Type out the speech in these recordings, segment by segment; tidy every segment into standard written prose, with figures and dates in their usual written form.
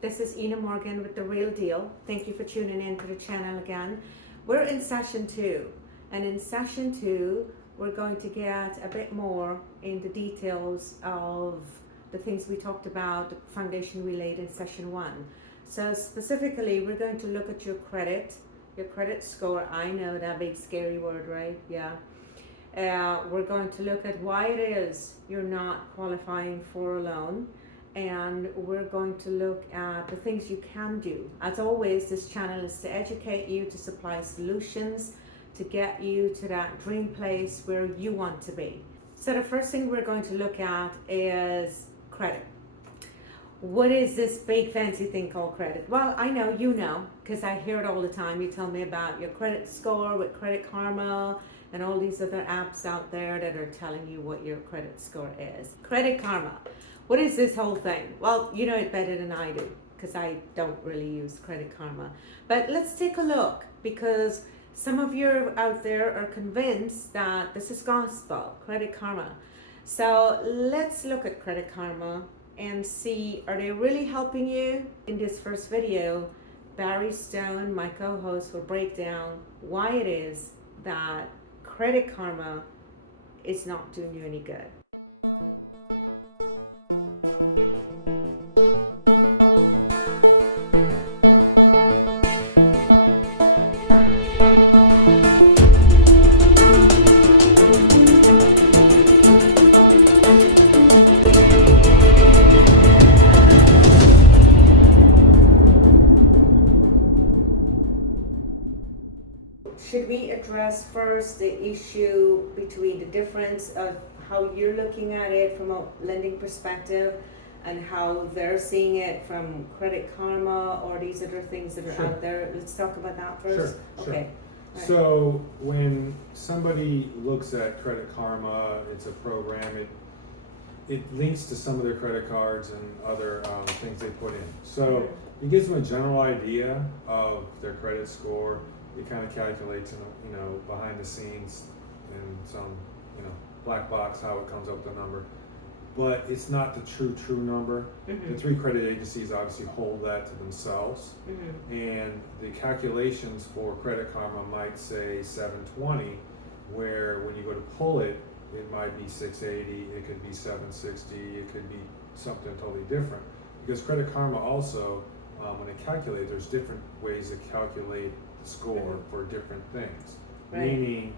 This is Enna Morgan with The Real Deal. Thank you for tuning in to the channel again. We're in session 2, and in session 2 we're going to get a bit more in the details of the things we talked about, the foundation we laid in session 1. So specifically we're going to look at your credit score. I know that big scary word, right? Yeah. We're going to look at why it is you're not qualifying for a loan, and we're going to look at the things you can do. As always, this channel is to educate you, to supply solutions, to get you to that dream place where you want to be. So the first thing we're going to look at is credit. What is this big fancy thing called credit? Well, I know you know, because I hear it all the time. You tell me about your credit score with Credit Karma and all these other apps out there that are telling you what your credit score is. Credit Karma. What is this whole thing? Well, you know it better than I do, because I don't really use Credit Karma. But let's take a look, because some of you out there are convinced that this is gospel, Credit Karma. So let's look at Credit Karma and see, are they really helping you? In this first video, Barry Stone, my co-host, will break down why it is that Credit Karma is not doing you any good. Should we address first the issue between the difference of how you're looking at it from a lending perspective and how they're seeing it from Credit Karma or these other things that are Sure. out there? Let's talk about that first. Sure. Okay. Right. So when somebody looks at Credit Karma, it's a program. It links to some of their credit cards and other things they put in. So it gives them a general idea of their credit score. It kind of calculates, behind the scenes in some, black box how it comes up with the number. But it's not the true number. Mm-hmm. The 3 credit agencies obviously hold that to themselves. Mm-hmm. And the calculations for Credit Karma might say 720, where when you go to pull it, it might be 680, it could be 760, it could be something totally different. Because Credit Karma also, when they calculate, there's different ways to calculate score for different things. Right. Meaning,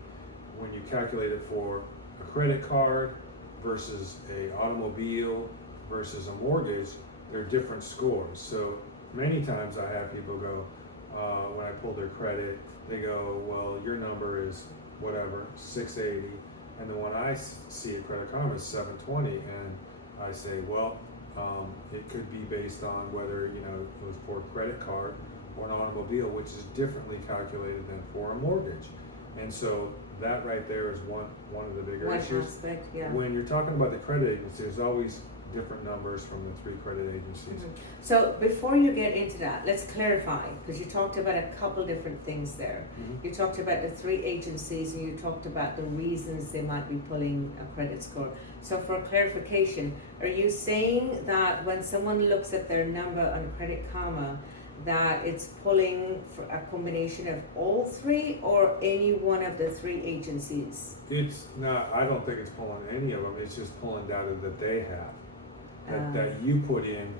when you calculate it for a credit card versus a automobile versus a mortgage, they're different scores. So many times I have people go, when I pull their credit, they go, well, your number is whatever, 680, and then when I see a Credit Karma is 720, and I say, well, it could be based on whether it was for a credit card or an automobile, which is differently calculated than for a mortgage. And so that right there is one of the bigger issues. Aspect, yeah. When you're talking about the credit agency, there's always different numbers from the 3 credit agencies. Mm-hmm. So before you get into that, let's clarify, because you talked about a couple different things there. Mm-hmm. You talked about the 3 agencies, and you talked about the reasons they might be pulling a credit score. So for clarification, are you saying that when someone looks at their number on Credit Karma, that it's pulling for a combination of all 3 or any one of the 3 agencies? It's not, I don't think it's pulling any of them, it's just pulling data that they have, that you put in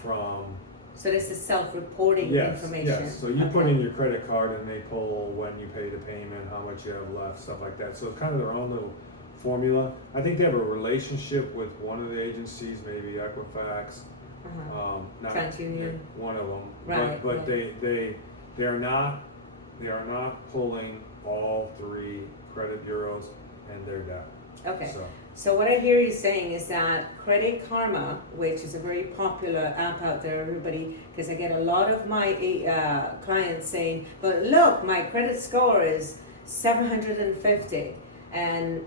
from. So this is self-reporting information? Yes, so you put in your credit card and they pull when you pay the payment, how much you have left, stuff like that. So it's kind of their own little formula. I think they have a relationship with one of the agencies, maybe Equifax. Not TransUnion, one of them, right? But they are not pulling all 3 credit bureaus and their data. Okay. So what I hear you saying is that Credit Karma, which is a very popular app out there, everybody, because I get a lot of my clients saying, "But look, my credit score is 750,"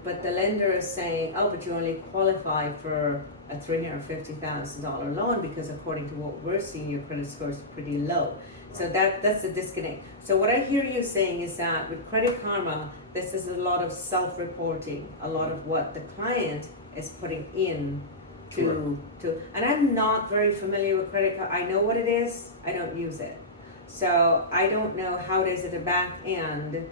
but the lender is saying, "Oh, but you only qualify for a $350,000 loan because according to what we're seeing, your credit score is pretty low." So that's the disconnect. So what I hear you saying is that with Credit Karma, this is a lot of self-reporting, a lot of what the client is putting in and I'm not very familiar with credit card. I know what it is, I don't use it. So I don't know how it is at the back end.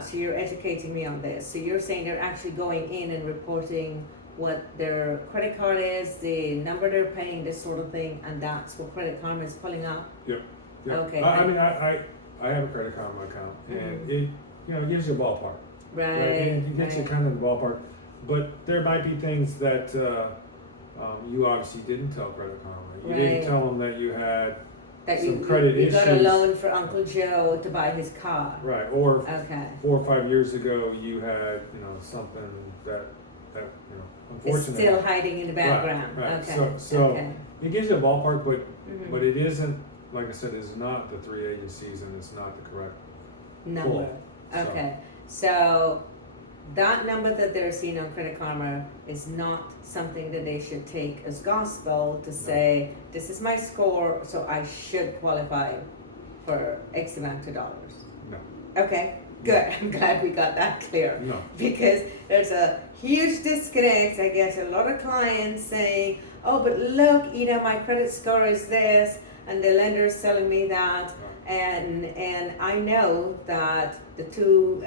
So you're educating me on this. So you're saying they're actually going in and reporting what their credit card is, the number they're paying, this sort of thing, and that's what Credit Karma is pulling up? Yep. Okay. I mean, I have a Credit Karma account, and it, you know, it gives you a ballpark. Right. And it gets you kind of in the ballpark. But there might be things that you obviously didn't tell Credit Karma. You didn't tell them that you had that some credit you issues. got a loan for Uncle Joe to buy his car. Right. Or okay. 4 or 5 years ago, you had, you know, something that you know, It's unfortunately. still hiding in the background. Right. Okay. So okay. it gives you a ballpark, but Mhm. but it isn't, like I said, it's not the 3 agencies, and it's not the correct number. pull. Okay. So that number that they're seeing on Credit Karma is not something that they should take as gospel to say, this is my score, so I should qualify for X amount of dollars. No. Okay, good. I'm glad we got that clear. No. Because there's a huge disconnect. I get a lot of clients saying, oh, but look, you know, my credit score is this, and the lender's telling me that. And I know that the two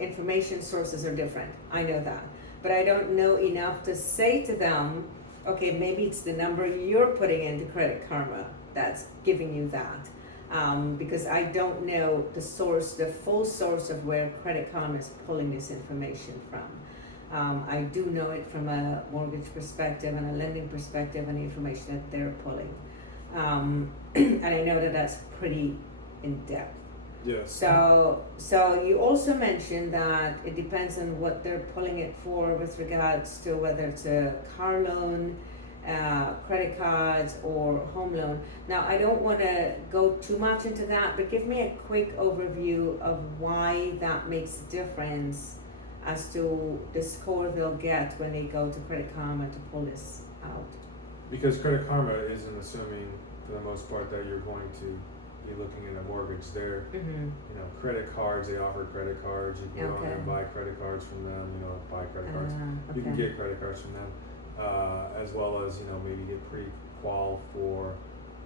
information sources are different. I know that. But I don't know enough to say to them, okay, maybe it's the number you're putting into Credit Karma that's giving you that. Because I don't know the source, the full source of where Credit Karma is pulling this information from. I do know it from a mortgage perspective and a lending perspective and the information that they're pulling. And I know that that's pretty in depth. Yes. So you also mentioned that it depends on what they're pulling it for with regards to whether it's a car loan, credit cards, or home loan. Now, I don't want to go too much into that, but give me a quick overview of why that makes a difference as to the score they'll get when they go to Credit Karma to pull this out. Because Credit Karma isn't assuming, for the most part, that you're going to be looking at a mortgage there. Mm-hmm. You know, credit cards, they offer credit cards. You can go on there and Okay. buy credit cards from them, you know, buy credit cards. You can Okay. get credit cards from them, as well as, you know, maybe get pre-qual for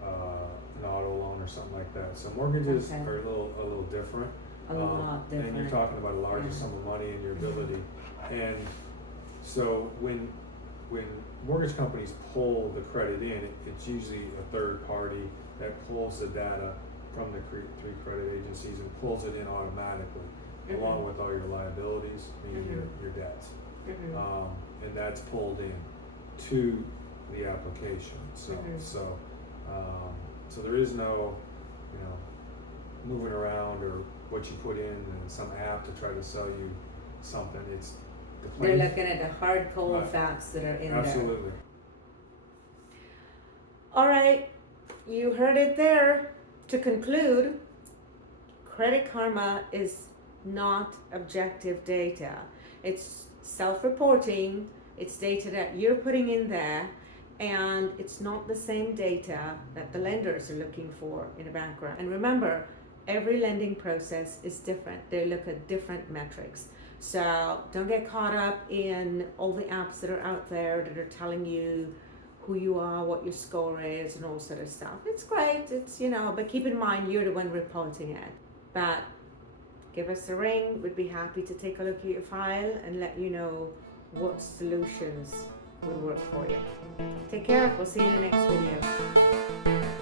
an auto loan or something like that. So mortgages Okay. are a little different. A lot different. And you're talking about a larger Yeah. sum of money and your ability. And so when mortgage companies pull the credit in, it's usually a third party that pulls the data from the 3 credit agencies and pulls it in automatically, Mhm. along with all your liabilities, meaning your debts. Mhm. And that's pulled in to the application. So Mhm. so there is no, you know, moving around or what you put in some app to try to sell you something. It's the They're plain. looking at the hard cold Right. facts that are in there. Absolutely. All right, you heard it there. To conclude, Credit Karma is not objective data. It's self-reporting. It's data that you're putting in there, and it's not the same data that the lenders are looking for in the background. And remember, every lending process is different. They look at different metrics. So don't get caught up in all the apps that are out there that are telling you who you are, what your score is, and all sort of stuff. It's great, it's, you know, but keep in mind you're the one reporting it. But give us a ring. We'd be happy to take a look at your file and let you know what solutions would work for you. Take care. We'll see you in the next video.